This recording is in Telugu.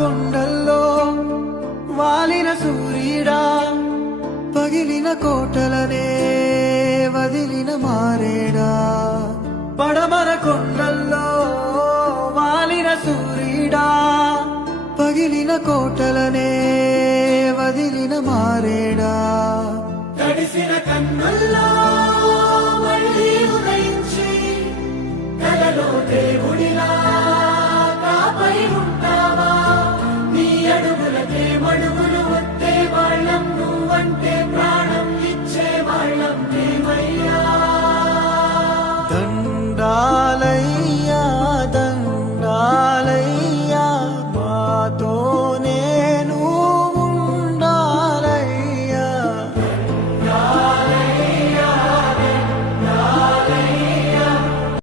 కొండల్లో వాలిన సూర్యుడా, పగిలిన కోటలనే వదిలిన మారేడా. పడమర కొండల్లో వాలిన సూర్యుడా, పగిలిన కోటలనే